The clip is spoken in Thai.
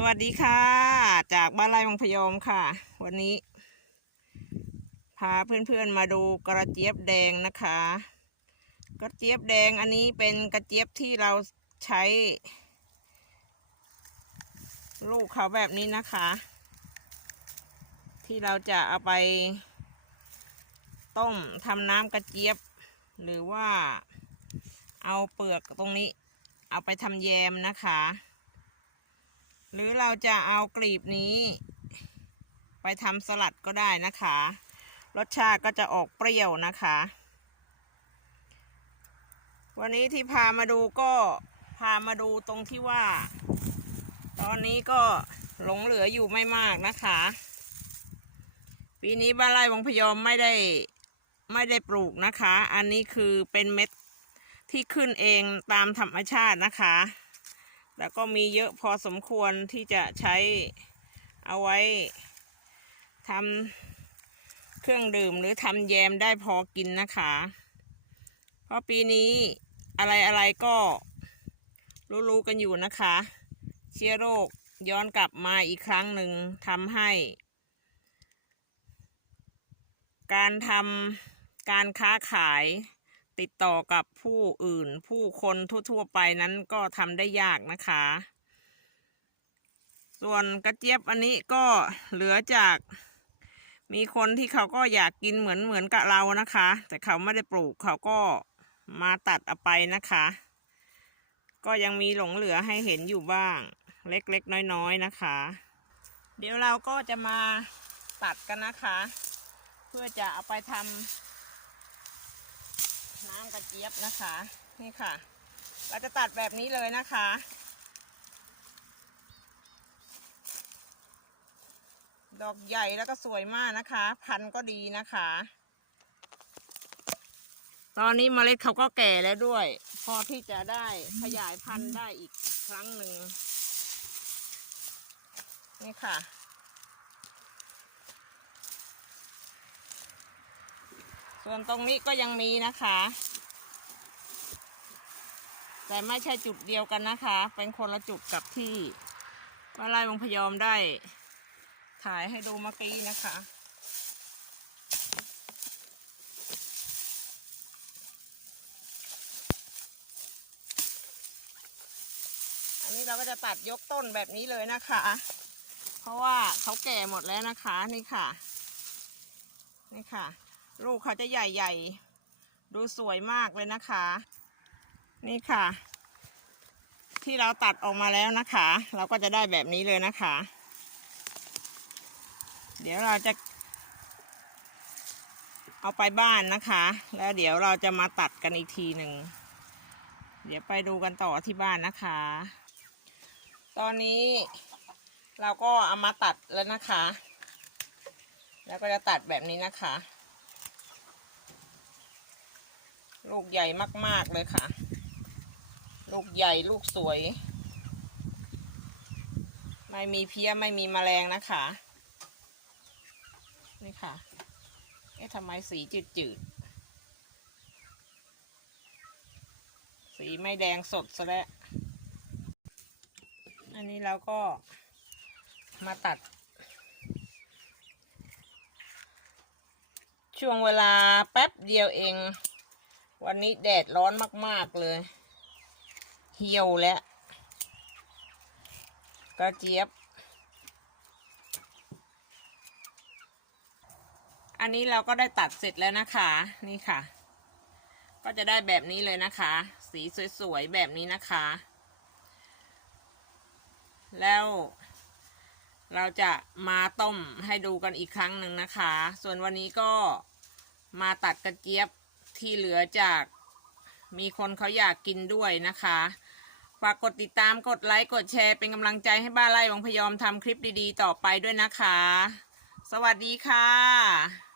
สวัสดีค่ะ จากบ้านไร่วังพยอมค่ะ วันนี้ พาเพื่อนๆมาดูกระเจี๊ยบแดงนะคะ กระเจี๊ยบแดงอันนี้เป็นกระเจี๊ยบที่เราใช้ ลูกเขาแบบนี้นะคะ ที่เราจะเอาไป ต้มทำน้ำกระเจี๊ยบ หรือว่าเอาเปลือกตรงนี้ เอาไปทำแยมนะคะ หรือเราจะเอากลีบนี้ ไปทำสลัดก็ได้นะคะ รสชาติก็จะออกเปรี้ยวนะคะ วันนี้ที่พามาดูก็พามาดูตรงที่ว่า ตอนนี้ก็หลงเหลืออยู่ไม่มากนะคะ ปีนี้บ้านไร่วังพยอมไม่ได้ไม่ได้ปลูกนะคะ อันนี้คือเป็นเม็ดที่ขึ้นเองตามธรรมชาตินะคะ แล้วก็มีเยอะพอสมควรที่จะใช้เอาไว้ทำเครื่องดื่มหรือทำแยมได้พอกินนะคะ เพราะปีนี้อะไรอะไรก็รู้ๆกันอยู่นะคะ เชื้อโรคย้อนกลับมาอีกครั้งหนึ่งทำให้ การทำการค้าขาย ติดต่อกับผู้อื่น ผู้คนทั่วๆไปนั้นก็ทำได้ยากนะคะ ส่วนกระเจี๊ยบอันนี้ก็เหลือจาก มีคนที่เขาก็อยากกินเหมือนเหมือนกับเรานะคะ แต่เขาไม่ได้ปลูกเขาก็มาตัดเอาไปนะคะ ก็ยังมีหลงเหลือให้เห็นอยู่บ้าง เล็กๆน้อยๆนะคะ เดี๋ยวเราก็จะมาตัดกันนะคะ เพื่อจะเอาไปทำ ระเจี๊ยบนะคะ นี่ค่ะ เราจะตัดแบบนี้เลยนะคะ ดอกใหญ่แล้วก็สวยมากนะคะ พันก็ดีนะคะ ตอนนี้เมล็ดเขาก็แก่แล้วด้วย พอที่จะได้ขยายพันธุ์ได้อีกครั้งหนึ่งนี่ค่ะส่วนตรงนี้ก็ยังมีนะคะ แต่ไม่ใช่จุดเดียวกันนะคะ เป็นคนละจุดกับที่ว่าไร่วงพยอมได้ ถ่ายให้ดูเมื่อกี้นะคะ อันนี้เราก็จะตัดยกต้นแบบนี้เลยนะคะ เพราะว่าเขาแก่หมดแล้วนะคะนี่ค่ะ นี่ค่ะ ลูกเขาจะใหญ่ๆ ดูสวยมากเลยนะคะ นี่ค่ะ ที่เราตัดออกมาแล้วนะคะ เราก็จะได้แบบนี้เลยนะคะ เดี๋ยวเราจะ เอาไปบ้านนะคะ แล้วเดี๋ยวเราจะมาตัดกันอีกทีหนึ่งเดี๋ยวไปดูกันต่อที่บ้านนะคะ ตอนนี้เราก็เอามาตัดแล้วนะคะ แล้วก็จะตัดแบบนี้นะคะ ลูกใหญ่มาก ๆ เลยค่ะ ลูกใหญ่ลูกสวย ไม่มีเพี้ยไม่มีแมลงนะคะ นี่ค่ะ เอ๊ะทำไมสีจืดๆสีไม่แดงสดซะแล้ว อันนี้เราก็มาตัด ช่วงเวลาแป๊บเดียวเอง วันนี้แดดร้อนมาก ๆ เลย เหี่ยวแล้ว กระเจี๊ยบ อันนี้เราก็ได้ตัดเสร็จแล้วนะคะ นี่ค่ะ ก็จะได้แบบนี้เลยนะคะ สีสวยๆ แบบนี้นะคะ แล้วเราจะมาต้มให้ดูกันอีกครั้งหนึ่งนะคะ ส่วนวันนี้ก็มาตัดกระเจี๊ยบที่เหลือจากมีคนเขาอยากกินด้วยนะคะ ฝากกดติดตามกดไลค์กดแชร์เป็นกำลังใจให้บ้านไร่วังพยอมทำคลิปดีๆ ต่อไปด้วยนะคะ สวัสดีค่ะ